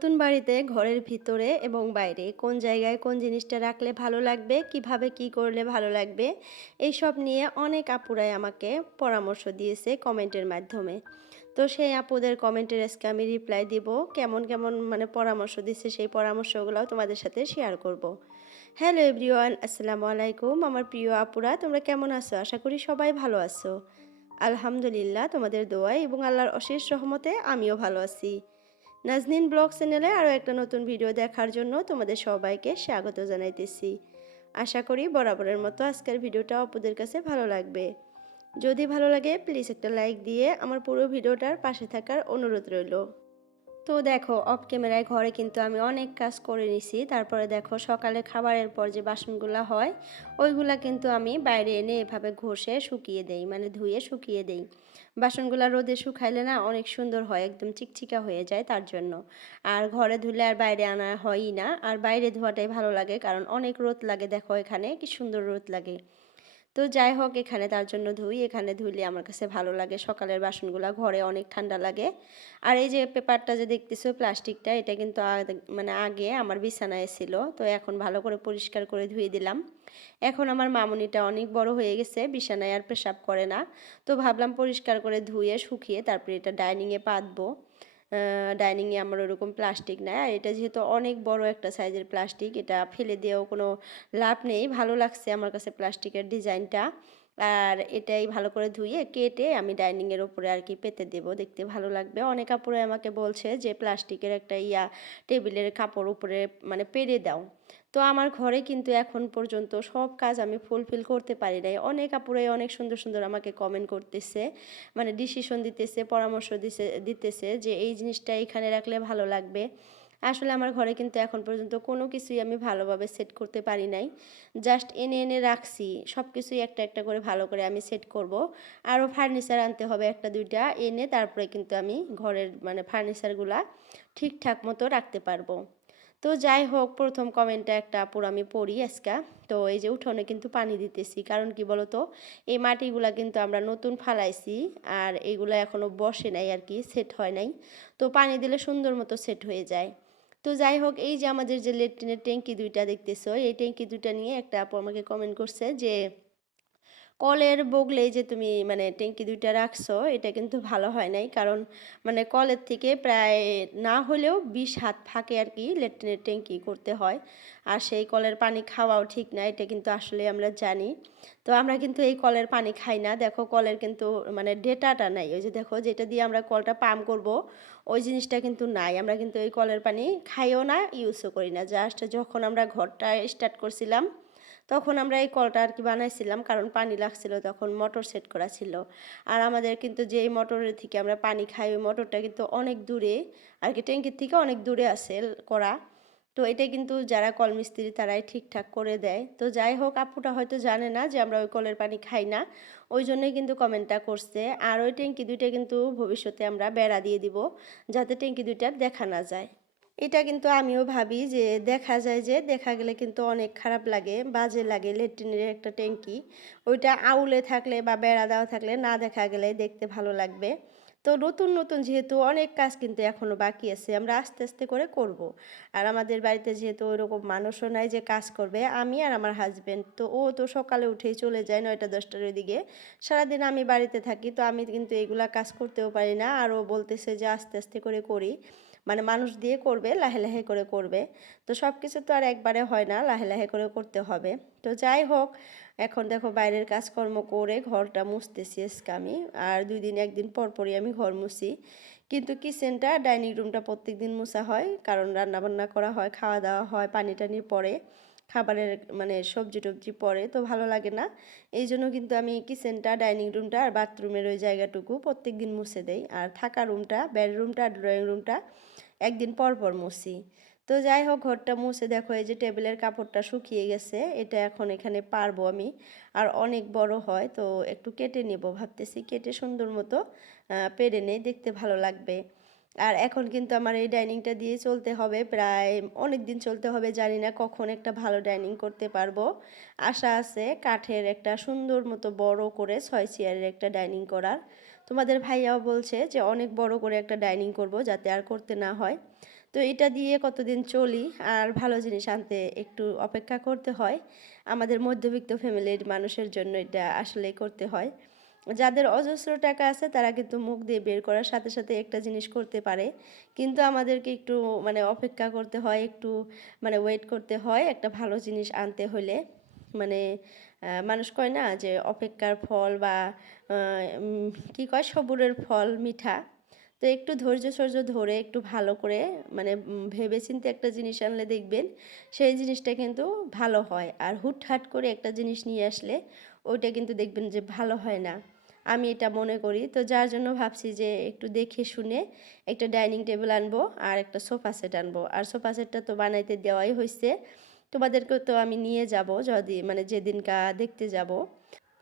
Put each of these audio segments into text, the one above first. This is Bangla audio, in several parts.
নতুন বাড়িতে, ঘরের ভিতরে এবং বাইরে, কোন জায়গায় কোন জিনিসটা রাখলে ভালো লাগবে, কীভাবে কি করলে ভালো লাগবে, এইসব নিয়ে অনেক আপুরাই আমাকে পরামর্শ দিয়েছে কমেন্টের মাধ্যমে। তো সেই আপুদের কমেন্টের আজকে আমি রিপ্লাই দিব, কেমন কেমন মানে পরামর্শ দিচ্ছে সেই পরামর্শগুলোও তোমাদের সাথে শেয়ার করব। হ্যালো এভরিওয়ান আসসালামু আলাইকুম, আমার প্রিয় আপুরা, তোমরা কেমন আছো? আশা করি সবাই ভালো আছো। আলহামদুলিল্লাহ, তোমাদের দোয়ায় এবং আল্লাহর অশেষ রহমতে আমিও ভালো আছি। নাজনিন ব্লগ চ্যানেলে আরও একটা নতুন ভিডিও দেখার জন্য তোমাদের সবাইকে স্বাগত জানাইতেছি। আশা করি বরাবরের মতো আজকের ভিডিওটা অপুদের কাছে ভালো লাগবে। যদি ভালো লাগে প্লিজ একটা লাইক দিয়ে আমার পুরো ভিডিওটার পাশে থাকার অনুরোধ রইল। তো দেখো অফ ক্যামেরায় ঘরে কিন্তু আমি অনেক কাজ করে নিছি। তারপরে দেখো, সকালে খাবারের পর যে বাসনগুলো হয়, ওইগুলা কিন্তু আমি বাইরে এনে এভাবে ঘষে শুকিয়ে দেই মানে ধুয়ে শুকিয়ে দেই। বাসনগুলো রোদে শুকাইলে না অনেক সুন্দর হয়, একদম চিকচিকা হয়ে যায় তার জন্য। আর ঘরে ধুলে আর বাইরে আনা হয়ই না। আর বাইরে ধোয়াটাই ভালো লাগে, কারণ অনেক রোদ লাগে দেখো এখানে, কি সুন্দর রোদ লাগে। তো যাই হোক, এখানে তার জন্য ধুই। এখানে ধুইলে আমার কাছে ভালো লাগে। সকালের বাসনগুলো ঘরে অনেক ঠান্ডা লাগে। আর এই যে পেপারটা যে দেখতেছো, প্লাস্টিকটা, এটা কিন্তু মানে আগে আমার বিছানায় ছিল। তো এখন ভালো করে পরিষ্কার করে ধুয়ে দিলাম। এখন আমার মামুনিটা অনেক বড় হয়ে গেছে, বিছানায় আর পেশাব করে না। তো ভাবলাম পরিষ্কার করে ধুয়ে শুকিয়ে তারপরে এটা ডাইনিংয়ে পাতবো। ডাইনিংয়ে আমার ওরকম প্লাস্টিক নেয় আর এটা যেহেতু অনেক বড় একটা সাইজের প্লাস্টিক এটা ফেলে দিয়েও কোনো লাভ নেই। ভালো লাগছে আমার কাছে প্লাস্টিকের ডিজাইনটা। আর এটাই ভালো করে ধুয়ে কেটে আমি ডাইনিংয়ের ওপরে আর কি পেতে দেব। দেখতে ভালো লাগবে। অনেক কাপড়ে আমাকে বলছে যে, প্লাস্টিকের একটা ইয়া টেবিলের কাপড় উপরে মানে পেরে দাও। তো আমার ঘরে কিন্তু এখন পর্যন্ত সব কাজ আমি ফুলফিল করতে পারি নাই। অনেক আপুরাই অনেক সুন্দর সুন্দর আমাকে কমেন্ট করতেছে মানে ডিসিশন দিতেছে, পরামর্শ দিছে, দিতেছে যে এই জিনিসটা এখানে রাখলে ভালো লাগবে। আসলে আমার ঘরে কিন্তু এখন পর্যন্ত কোনো কিছুই আমি ভালোভাবে সেট করতে পারি নাই। জাস্ট এনে এনে রাখছি সব কিছুই একটা একটা করে ভালো করে আমি সেট করব। আরও ফার্নিচার আনতে হবে একটা দুইটা, এনে তারপরে কিন্তু আমি ঘরের মানে ফার্নিচারগুলা ঠিকঠাক মতো রাখতে পারব। তো যাই হোক, প্রথম কমেন্টটা একটা আপুর আমি পড়ি আজকা। তো এই যে উঠোনে কিন্তু পানি দিতেছি, কারণ কি বলতো? এই মাটিগুলা কিন্তু আমরা নতুন ফালাইছি আর এইগুলো এখনও বসে নাই আর কি সেট হয় নাই। তো পানি দিলে সুন্দর মতো সেট হয়ে যায়। তো যাই হোক, এই যে আমাদের যে লেট্রিনের ট্যাঙ্কি দুইটা দেখতেছো, এই ট্যাঙ্কি দুইটা নিয়ে একটা আপু আমাকে কমেন্ট করছে যে কলের বগলে যে তুমি মানে ট্যাঙ্কি দুইটা রাখছো, এটা কিন্তু ভালো হয় নাই। কারণ মানে কলের থেকে প্রায় না হলেও বিশ হাত ফাঁকে আর কি লেট্রিনের ট্যাঙ্কি করতে হয়। আর সেই কলের পানি খাওয়াও ঠিক না, এটা কিন্তু আসলে আমরা জানি। তো আমরা কিন্তু এই কলের পানি খাই না। দেখো কলের কিন্তু মানে ডেটাটা নাই। ওই যে দেখো যেটা দিয়ে আমরা কলটা পাম্প করব, ওই জিনিসটা কিন্তু নাই। আমরা কিন্তু এই কলের পানি খাইও না, ইউজও করি না। জাস্ট যখন আমরা ঘরটা স্টার্ট করছিলাম তখন আমরা এই কলটা আর কি বানাইছিলাম, কারণ পানি লাগছিল তখন মোটর সেট করা ছিল। আর আমাদের কিন্তু যে মোটরের থেকে আমরা পানি খাই, ওই মোটরটা কিন্তু অনেক দূরে আর কি ট্যাঙ্কির থেকে অনেক দূরে আছে করা। তো এটা কিন্তু যারা কল মিস্ত্রি তারাই ঠিকঠাক করে দেয়। তো যাই হোক, আপুটা হয়তো জানে না যে আমরা ওই কলের পানি খাই না, ওই জন্যই কিন্তু কমেন্টটা করছে। আর ওই ট্যাঙ্কি দুইটা কিন্তু ভবিষ্যতে আমরা বেড়া দিয়ে দিব, যাতে ট্যাঙ্কি দুইটা দেখা না যায়। এটা কিন্তু আমিও ভাবি যে দেখা যায় যে দেখা গেলে কিন্তু অনেক খারাপ লাগে, বাজে লাগে লেট্রিনের একটা ট্যাঙ্কি। ওইটা আউলে থাকলে বা বেড়া দেওয়া থাকলে না দেখা গেলে দেখতে ভালো লাগবে। তো নতুন নতুন যেহেতু অনেক কাজ কিন্তু এখনও বাকি আছে, আমরা আস্তে আস্তে করে করব। আর আমাদের বাড়িতে যেহেতু ওইরকম মানুষও নাই যে কাজ করবে, আমি আর আমার হাজব্যান্ড তো ও তো সকালে উঠেই চলে যায় নয়টা, দশটার ওইদিকে। সারাদিন আমি বাড়িতে থাকি, তো আমি কিন্তু এগুলা কাজ করতেও পারি না। আর ও বলতেছে যে আস্তে আস্তে করে করি। মানে মানুষ দিয়ে করবে, লাহে লাহে করে করবে। তো সব কিছু তো আর একবারে হয় না, লাহে লাহে করে করতে হবে। তো যাই হোক, এখন দেখো বাইরের কাজকর্ম করে ঘরটা মুছতেছি আজকে আমি। আর দুই দিন, একদিন পরপরই আমি ঘর মুছি। কিন্তু কিচেনটা, ডাইনিং রুমটা প্রত্যেক দিন মুছা হয়। কারণ রান্নাবান্না করা হয়, খাওয়া দাওয়া হয়, পানি টানি পরে খাবারের মানে সবজি টবজি পরে তো ভালো লাগে না। এই জন্য কিন্তু আমি কিচেনটা, ডাইনিং রুমটা আর বাথরুমের ওই জায়গাটুকু প্রত্যেক দিন মুছে দেই। আর থাকা রুমটা বেডরুমটা আর ড্রয়িং রুমটা একদিন পর পর মুছি। তো যাই হোক, ঘরটা মুছে দেখো, এই যে টেবিলের কাপড়টা শুকিয়ে গেছে, এটা এখন এখানে পারব আমি। আর অনেক বড় হয়, তো একটু কেটে নেব। ভাবতেছি কেটে সুন্দর মতো পেরে নেই, দেখতে ভালো লাগবে। আর এখন কিন্তু আমার এই ডাইনিংটা দিয়ে চলতে হবে। প্রায় অনেক দিন চলতে হবে, জানি না কখন একটা ভালো ডাইনিং করতে পারব। আশা আছে কাঠের একটা সুন্দর মতো বড় করে ছয় চেয়ারের একটা ডাইনিং করার। তোমাদের ভাইয়াও বলছে যে অনেক বড় করে একটা ডাইনিং করব যাতে আর করতে না হয়। তো এটা দিয়ে কতদিন চলি আর ভালো জিনিস আনতে একটু অপেক্ষা করতে হয়। আমাদের মধ্যবিত্ত ফ্যামিলির মানুষের জন্য এটা আসলে করতে হয়। যাদের অজস্র টাকা আছে তারা কিন্তু মুখ দিয়ে বের করার সাথে সাথে একটা জিনিস করতে পারে। কিন্তু আমাদেরকে একটু মানে অপেক্ষা করতে হয় একটু মানে ওয়েট করতে হয় একটা ভালো জিনিস আনতে হলে। মানে মানুষ কয় না যে অপেক্ষার ফল বা কি কয় সবুরের ফল মিঠা। তো একটু ধৈর্য সহ্য ধরে একটু ভালো করে মানে উম, ভেবেচিন্তে একটা জিনিস আনলে দেখবেন সেই জিনিসটা কিন্তু ভালো হয়। আর হুটহাট করে একটা জিনিস নিয়ে আসলে ওইটা কিন্তু দেখবেন যে ভালো হয় না। আমি এটা মনে করি। তো যার জন্য ভাবছি যে একটু দেখে শুনে একটা ডাইনিং টেবিল আনব আর একটা সোফা সেট আনব। আর সোফা সেটটা তো বানাইতে দেওয়াই হয়েছে তোমাদেরকে তো আমি নিয়ে যাব যদি মানে যেদিনকা দেখতে যাব।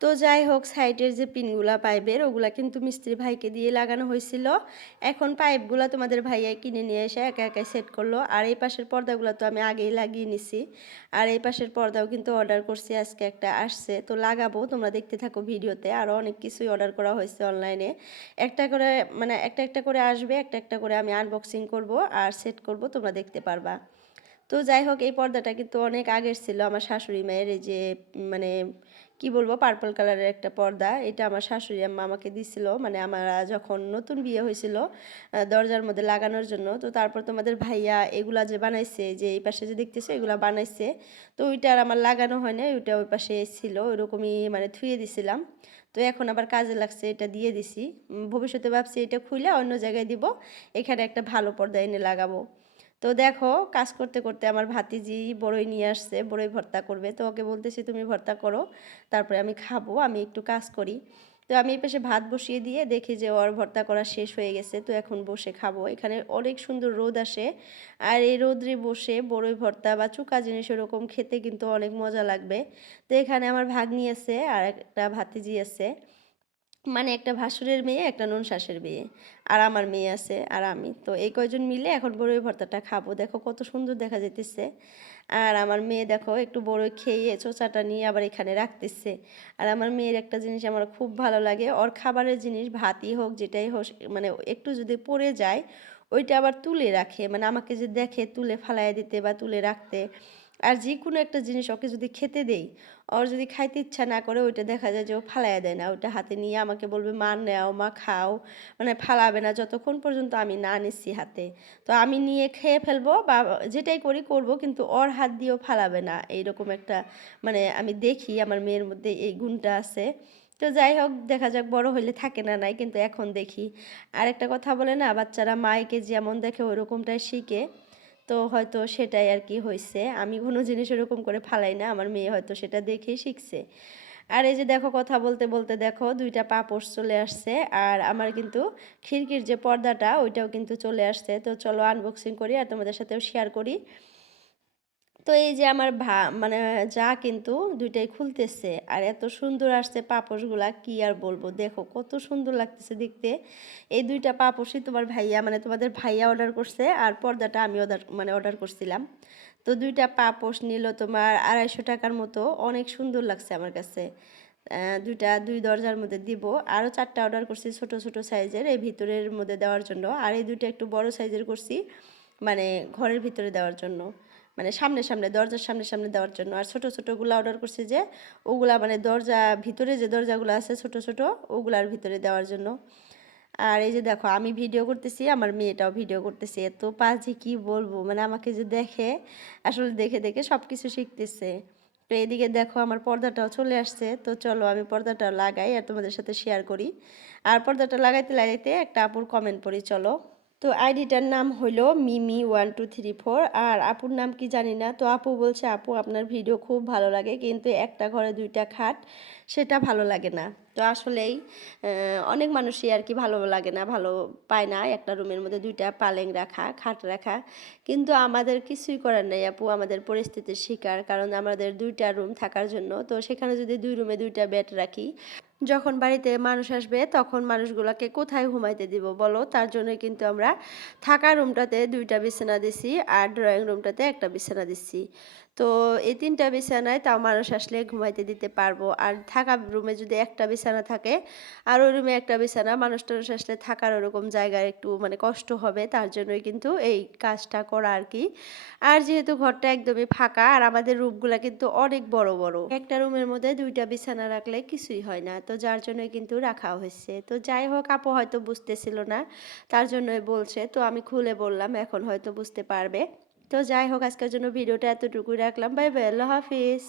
তো যাই হোক, সাইডের যে পিনগুলা পাইপের, ওগুলা কিন্তু মিস্ত্রি ভাইকে দিয়ে লাগানো হয়েছিল। এখন পাইপগুলো তোমাদের ভাইয়া কিনে নিয়ে এসে একা একাই সেট করল। আর এই পাশের পর্দাগুলো তো আমি আগেই লাগিয়ে নিছি। আর এই পাশের পর্দাও কিন্তু অর্ডার করছি, আজকে একটা আসছে। তো লাগাবো, তোমরা দেখতে থাকো ভিডিওতে। আরও অনেক কিছুই অর্ডার করা হয়েছে অনলাইনে একটা করে মানে একটা একটা করে আসবে, একটা একটা করে আমি আনবক্সিং করব আর সেট করব, তোমরা দেখতে পারবা। তো যাই হোক, এই পর্দাটা কিন্তু অনেক আগের ছিল। আমার শাশুড়ি মায়ের এই যে মানে কি বলব পার্পল কালারের একটা পর্দা। এটা আমার শাশুড়ি আম্মা আমাকে দিছিল। মানে আমরা যখন নতুন বিয়ে হয়েছিল দরজার মধ্যে লাগানোর জন্য। তো তারপর তোমাদের ভাইয়া এগুলা যে বানাইছে, যে এই পাশে যে দেখতেছো, এগুলা বানাইছে। তো ওইটা আর আমার লাগানো হয় না ওইটা ওই পাশে ছিল। ওইরকমই মানে থুয়ে দিছিলাম। তো এখন আবার কাজে লাগছে, এটা দিয়ে দিছি। ভবিষ্যতে ভাবছি এটা খুলে অন্য জায়গায় দিব। এখানে একটা ভালো পর্দা এনে লাগাবো। তো দেখো, কাজ করতে করতে আমার ভাতিজি বড়ই নিয়ে আসছে, বড়ই ভর্তা করবে। তো ওকে বলতেছি, তুমি ভর্তা করো, তারপরে আমি খাব, আমি একটু কাজ করি। তো আমি এই পাশে ভাত বসিয়ে দিয়ে দেখি যে ওর ভর্তা করা শেষ হয়ে গেছে, তো এখন বসে খাব। এখানে অনেক সুন্দর রোদ আসে, আর এই রোদ্রে বসে বড়ই ভর্তা বা চুকা জিনিস ওরকম খেতে কিন্তু অনেক মজা লাগবে। তো এখানে আমার ভাগ্নি আছে আর একটা ভাতিজি আছে। মানে একটা ভাসুরের মেয়ে, একটা নুন শাশের মেয়ে আর আমার মেয়ে আছে আর আমি। তো এই কয়জন মিলে এখন বড়ই ভর্তাটা খাব। দেখো কত সুন্দর দেখা যেতেছে আর আমার মেয়ে দেখো একটু বড়ই খেয়ে চোচাটা নিয়ে আবার এখানে রাখতেছে। আর আমার মেয়ের একটা জিনিস আমার খুব ভালো লাগে। ওর খাবারের জিনিস, ভাতই হোক, যেটাই হোক মানে একটু যদি পড়ে যায়, ওইটা আবার তুলে রাখে। মানে আমাকে যে দেখে তুলে ফালাইয়া দিতে বা তুলে রাখতে। আর যে কোনো একটা জিনিস ওকে যদি খেতে দেই, ওর যদি খাইতে ইচ্ছা না করে, ওইটা দেখা যায় যে ও ফালাইয়া দেয় না। ওইটা হাতে নিয়ে আমাকে বলবে, মা, নেও, মা, খাও। মানে ফালাবে না, যতক্ষণ পর্যন্ত আমি না নিচ্ছি হাতে। তো আমি নিয়ে খেয়ে ফেলব বা যেটাই করি, করব, কিন্তু ওর হাত দিয়েও ফালাবে না। এইরকম একটা মানে আমি দেখি, আমার মেয়ের মধ্যে এই গুণটা আছে। তো যাই হোক, দেখা যাক, বড় হইলে থাকে না নাই, কিন্তু এখন দেখি। আর একটা কথা বলে না, বাচ্চারা মাইকে যেমন দেখে, ওইরকমটাই শিখে। তো হয়তো সেটাই আর কি হয়েছে আমি কোনো জিনিস এরকম করে ফালাই না, আমার মেয়ে হয়তো সেটা দেখেই শিখছে। আর এই যে দেখো কথা বলতে বলতে দেখো দুইটা পাপড় চলে আসছে, আর আমার কিন্তু খিড়কির যে পর্দাটা ওইটাও কিন্তু চলে আসছে। তো চলো আনবক্সিং করি আর তোমাদের সাথেও শেয়ার করি। তো এই যে আমার ভা মানে যা কিন্তু দুইটাই খুলতেছে, আর এত সুন্দর আসছে পাপোশগুলা, কি আর বলব? দেখো কত সুন্দর লাগতেছে দেখতে। এই দুইটা পাপোশই তোমার ভাইয়া মানে তোমাদের ভাইয়া অর্ডার করছে, আর পর্দাটা আমি অর্ডার মানে অর্ডার করছিলাম। তো দুইটা পাপোশ নিল তোমার আড়াইশো টাকার মতো, অনেক সুন্দর লাগছে আমার কাছে। দুইটা, দুই দরজার মধ্যে দিব আরও চারটা অর্ডার করছি ছোট ছোট সাইজের এই ভিতরের মধ্যে দেওয়ার জন্য, আর এই দুইটা একটু বড় সাইজের করছি মানে ঘরের ভিতরে দেওয়ার জন্য। মানে সামনে সামনে, দরজার সামনে সামনে দেওয়ার জন্য। আর ছোট ছোটোগুলো অর্ডার করছি যে, ওগুলা মানে দরজা ভিতরে যে দরজাগুলো আছে ছোট ছোট, ওগুলার ভিতরে দেওয়ার জন্য। আর এই যে দেখো, আমি ভিডিও করতেছি, আমার মেয়েটাও ভিডিও করতেছে। এত পাজি কি বলব? মানে আমাকে যে দেখে, আসলে দেখে দেখে সব কিছু শিখতেছে। তো এদিকে দেখো, আমার পর্দাটাও চলে আসছে। তো চলো, আমি পর্দাটা লাগাই আর তোমাদের সাথে শেয়ার করি। আর পর্দাটা লাগাইতে লাগাইতে একটা আপুর কমেন্ট পড়ি, চলো। তো আইডিটার নাম হলো Mimi one two three four আর আপুর নাম কি জানি না। তো আপু বলছে, আপু, আপনার ভিডিও খুব ভালো লাগে, কিন্তু একটা ঘরে দুইটা খাট, সেটা ভালো লাগে না। তো আসলেই অনেক মানুষই আর কি ভালো লাগে না, ভালো পায় না একটা রুমের মধ্যে দুইটা পালেং রাখা, খাট রাখা। কিন্তু আমাদের কিছুই করার নেই আপু, আমাদের পরিস্থিতির শিকার। কারণ আমাদের দুইটা রুম থাকার জন্য, তো সেখানে যদি দুই রুমে দুইটা বেড রাখি, যখন বাড়িতে মানুষ আসবে, তখন মানুষগুলোকে কোথায় ঘুমাইতে দিব বলো? তার জন্য কিন্তু আমরা থাকা রুমটাতে দুইটা বিছানা দিছি আর ড্রয়িং রুমটাতে একটা বিছানা দিচ্ছি তো এই তিনটা বিছানায় তাও মানুষ আসলে ঘুমাইতে দিতে পারব। আর থাকা রুমে যদি একটা বিছানা থাকে, আর ওই রুমে একটা বিছানা মানুষ টানুষ আসলে থাকার ওরকম জায়গায় একটু মানে কষ্ট হবে, তার জন্যই কিন্তু এই কাজটা করা আর কি। আর যেহেতু ঘরটা একদমই ফাঁকা, আর আমাদের রুমগুলা কিন্তু অনেক বড় বড়, একটা রুমের মধ্যে দুইটা বিছানা রাখলে কিছুই হয় না, তো যার জন্যই কিন্তু রাখা হয়েছে। তো যাই হোক, আপু হয়তো বুঝতেছিল না, তার জন্যই বলছে, তো আমি খুলে বললাম, এখন হয়তো বুঝতে পারবে। তো যাই হোক আজকের জন্য ভিডিওটা এতটুকুই রাখলাম। বাই বাই আল্লাহ হাফিজ।